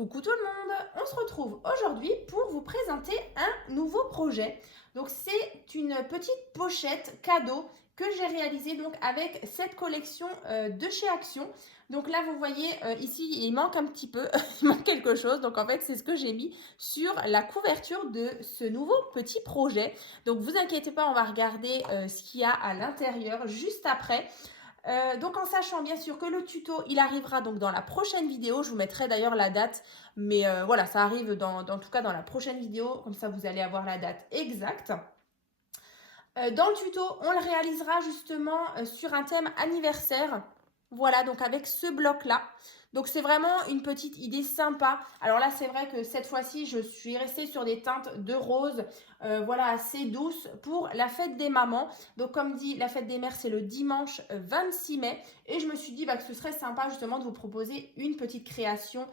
Coucou tout le monde, on se retrouve aujourd'hui pour vous présenter un nouveau projet. Donc c'est une petite pochette cadeau que j'ai réalisée donc avec cette collection de chez Action. Donc là vous voyez ici il manque un petit peu, il manque quelque chose. Donc en fait c'est ce que j'ai mis sur la couverture de ce nouveau petit projet. Donc vous inquiétez pas, on va regarder ce qu'il y a à l'intérieur juste après. Donc en sachant bien sûr que le tuto il arrivera donc dans la prochaine vidéo, je vous mettrai d'ailleurs la date, mais voilà, ça arrive en tout cas dans la prochaine vidéo, comme ça vous allez avoir la date exacte. Dans le tuto, on le réalisera justement sur un thème anniversaire. Voilà, donc avec ce bloc-là. Donc c'est vraiment une petite idée sympa. Alors là, c'est vrai que cette fois-ci, je suis restée sur des teintes de rose, voilà, assez douces pour la fête des mamans. Donc comme dit, la fête des mères, c'est le dimanche 26 mai. Et je me suis dit que ce serait sympa justement de vous proposer une petite création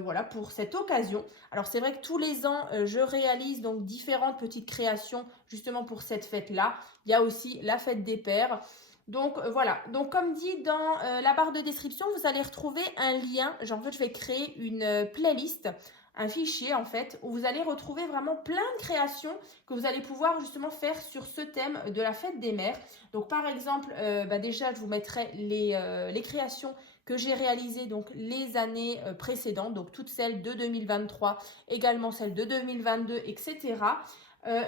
voilà, pour cette occasion. Alors c'est vrai que tous les ans, je réalise donc différentes petites créations justement pour cette fête-là. Il y a aussi la fête des pères. Donc voilà, donc comme dit dans la barre de description, vous allez retrouver un lien. En fait, je vais créer une playlist, un fichier en fait, où vous allez retrouver vraiment plein de créations que vous allez pouvoir justement faire sur ce thème de la fête des mères. Donc par exemple, déjà, je vous mettrai les créations que j'ai réalisées donc les années précédentes, donc toutes celles de 2023, également celles de 2022, etc.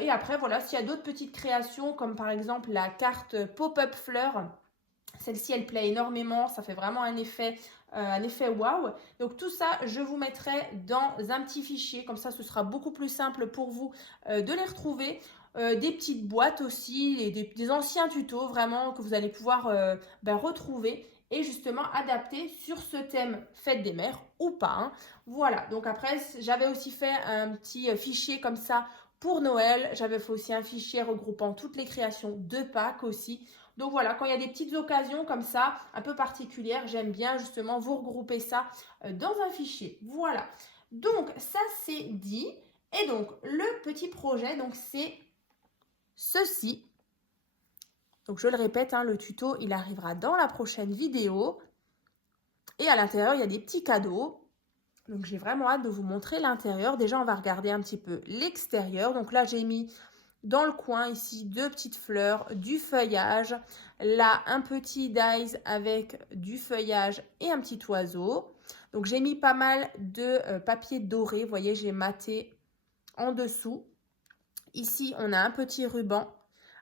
Et après, voilà, s'il y a d'autres petites créations, comme par exemple la carte pop-up fleur, celle-ci, elle plaît énormément, ça fait vraiment un effet waouh. Donc tout ça, je vous mettrai dans un petit fichier, comme ça, ce sera beaucoup plus simple pour vous de les retrouver. Des petites boîtes aussi, et des anciens tutos vraiment que vous allez pouvoir retrouver et justement adapter sur ce thème fête des mères ou pas. Hein. Voilà, donc après, j'avais aussi fait un petit fichier comme ça pour Noël. J'avais fait aussi un fichier regroupant toutes les créations de Pâques aussi. Donc voilà, quand il y a des petites occasions comme ça, un peu particulières, j'aime bien justement vous regrouper ça dans un fichier. Voilà, donc ça c'est dit. Et donc le petit projet, donc c'est ceci. Donc je le répète, hein, le tuto, il arrivera dans la prochaine vidéo. Et à l'intérieur, il y a des petits cadeaux. Donc j'ai vraiment hâte de vous montrer l'intérieur. Déjà, on va regarder un petit peu l'extérieur. Donc là, j'ai mis dans le coin ici deux petites fleurs, du feuillage. Là, un petit dies avec du feuillage et un petit oiseau. Donc j'ai mis pas mal de papier doré. Vous voyez, j'ai maté en dessous. Ici, on a un petit ruban.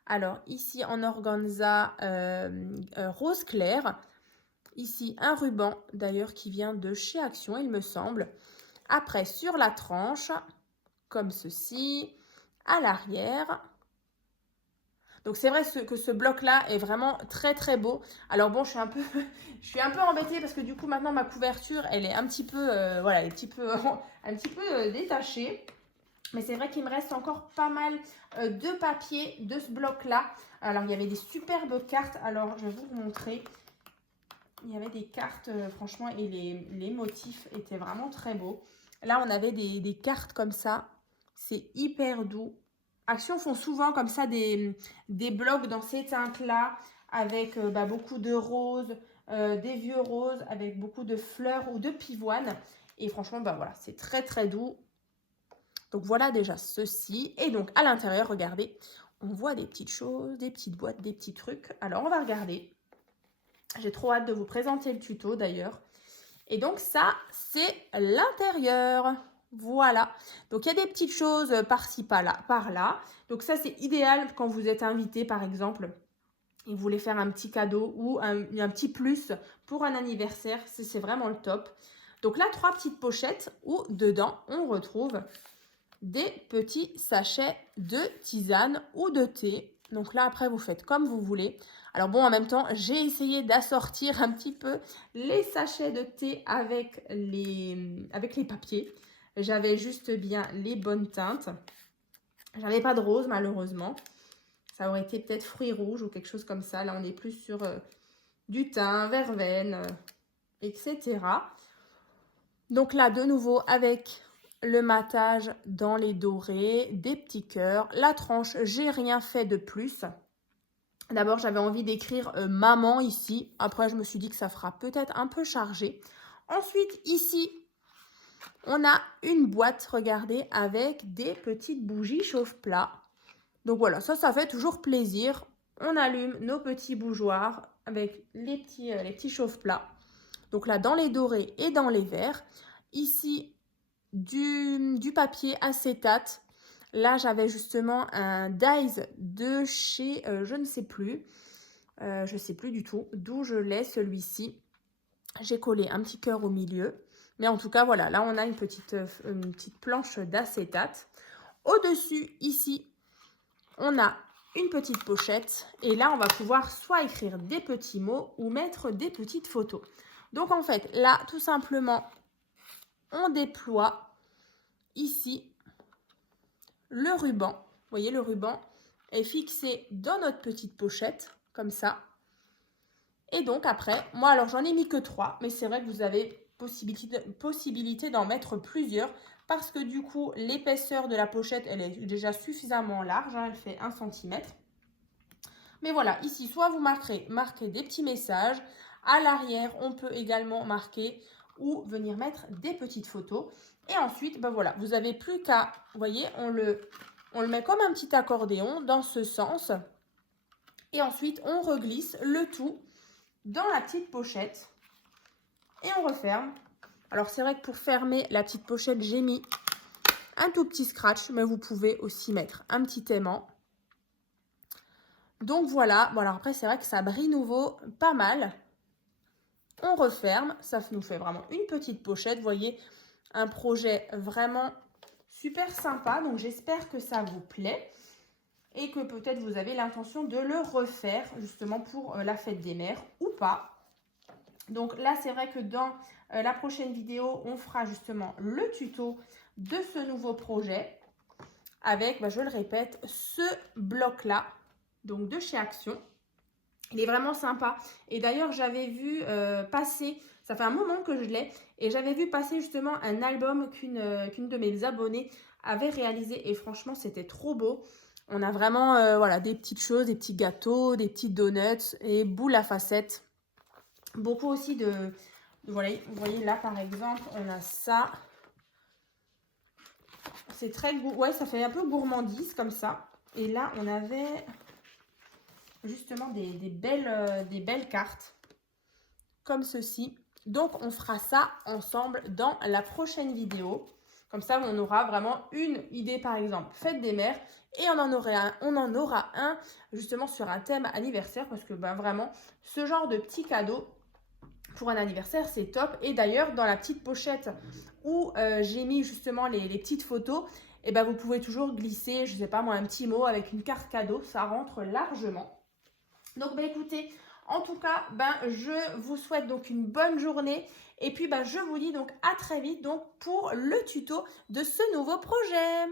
Alors ici, en organza rose clair. Ici, un ruban, d'ailleurs, qui vient de chez Action, il me semble. Après, sur la tranche, comme ceci, à l'arrière. Donc, c'est vrai que ce bloc-là est vraiment très, très beau. Alors, bon, je suis un peu embêtée parce que du coup, maintenant, ma couverture, elle est un petit peu, voilà, un petit peu détachée. Mais c'est vrai qu'il me reste encore pas mal de papier de ce bloc-là. Alors, il y avait des superbes cartes. Alors, je vais vous montrer. Il y avait des cartes, franchement, et les motifs étaient vraiment très beaux. Là, on avait des cartes comme ça. C'est hyper doux. Action font souvent comme ça des blocs dans ces teintes-là, avec beaucoup de roses, des vieux roses, avec beaucoup de fleurs ou de pivoine. Et franchement, voilà, c'est très, très doux. Donc, voilà déjà ceci. Et donc, à l'intérieur, regardez, on voit des petites choses, des petites boîtes, des petits trucs. Alors, on va regarder. J'ai trop hâte de vous présenter le tuto d'ailleurs. Et donc ça, c'est l'intérieur. Voilà. Donc il y a des petites choses par-ci, par-là. Donc ça, c'est idéal quand vous êtes invité, par exemple, et vous voulez faire un petit cadeau ou un petit plus pour un anniversaire. C'est vraiment le top. Donc là, 3 petites pochettes où dedans, on retrouve des petits sachets de tisane ou de thé. Donc là, après, vous faites comme vous voulez. Alors bon, en même temps, j'ai essayé d'assortir un petit peu les sachets de thé avec les papiers. J'avais juste bien les bonnes teintes. J'avais pas de rose, malheureusement. Ça aurait été peut-être fruits rouges ou quelque chose comme ça. Là, on est plus sur du thym, verveine, etc. Donc là, de nouveau, avec le matage dans les dorés, des petits cœurs. La tranche, j'ai rien fait de plus. D'abord, j'avais envie d'écrire maman ici. Après, je me suis dit que ça fera peut-être un peu chargé. Ensuite, ici, on a une boîte, regardez, avec des petites bougies chauffe-plat. Donc voilà, ça fait toujours plaisir. On allume nos petits bougeoirs avec les petits chauffe-plats. Donc là, dans les dorés et dans les verts. Ici, du papier acétate. Là, j'avais justement un Dies de chez, je ne sais plus. Je ne sais plus du tout d'où je l'ai, celui-ci. J'ai collé un petit cœur au milieu. Mais en tout cas, voilà, là, on a une petite planche d'acétate. Au-dessus, ici, on a une petite pochette. Et là, on va pouvoir soit écrire des petits mots ou mettre des petites photos. Donc, en fait, là, tout simplement, on déploie ici le ruban. Vous voyez, le ruban est fixé dans notre petite pochette, comme ça. Et donc, après, moi, alors, j'en ai mis que 3, mais c'est vrai que vous avez possibilité d'en mettre plusieurs parce que du coup, l'épaisseur de la pochette, elle est déjà suffisamment large, hein, elle fait 1 cm. Mais voilà, ici, soit vous marquez des petits messages. À l'arrière, on peut également marquer ou venir mettre des petites photos. Et ensuite, ben voilà, vous n'avez plus qu'à, vous voyez, on le met comme un petit accordéon dans ce sens. Et ensuite, on reglisse le tout dans la petite pochette. Et on referme. Alors, c'est vrai que pour fermer la petite pochette, j'ai mis un tout petit scratch, mais vous pouvez aussi mettre un petit aimant. Donc voilà, bon alors après c'est vrai que ça brille nouveau pas mal. On referme, ça nous fait vraiment une petite pochette, vous voyez, un projet vraiment super sympa. Donc j'espère que ça vous plaît et que peut-être vous avez l'intention de le refaire justement pour la fête des mères ou pas. Donc là c'est vrai que dans la prochaine vidéo, on fera justement le tuto de ce nouveau projet avec, je le répète, ce bloc-là. Donc de chez Action. Il est vraiment sympa. Et d'ailleurs, j'avais vu passer, ça fait un moment que je l'ai, et j'avais vu passer justement un album qu'une de mes abonnées avait réalisé. Et franchement, c'était trop beau. On a vraiment voilà, des petites choses, des petits gâteaux, des petits donuts et boules à facettes. Beaucoup aussi voilà, vous voyez là par exemple, on a ça. C'est très, ouais, ça fait un peu gourmandise comme ça. Et là, on avait justement des belles cartes comme ceci. Donc on fera ça ensemble dans la prochaine vidéo. Comme ça on aura vraiment une idée, par exemple fête des mères, et on en aura un justement sur un thème anniversaire, parce que vraiment ce genre de petit cadeau pour un anniversaire c'est top. Et d'ailleurs dans la petite pochette où j'ai mis justement les petites photos, et vous pouvez toujours glisser, je sais pas moi, un petit mot avec une carte cadeau, ça rentre largement. Donc écoutez, en tout cas, je vous souhaite donc une bonne journée. Et puis je vous dis donc à très vite donc pour le tuto de ce nouveau projet.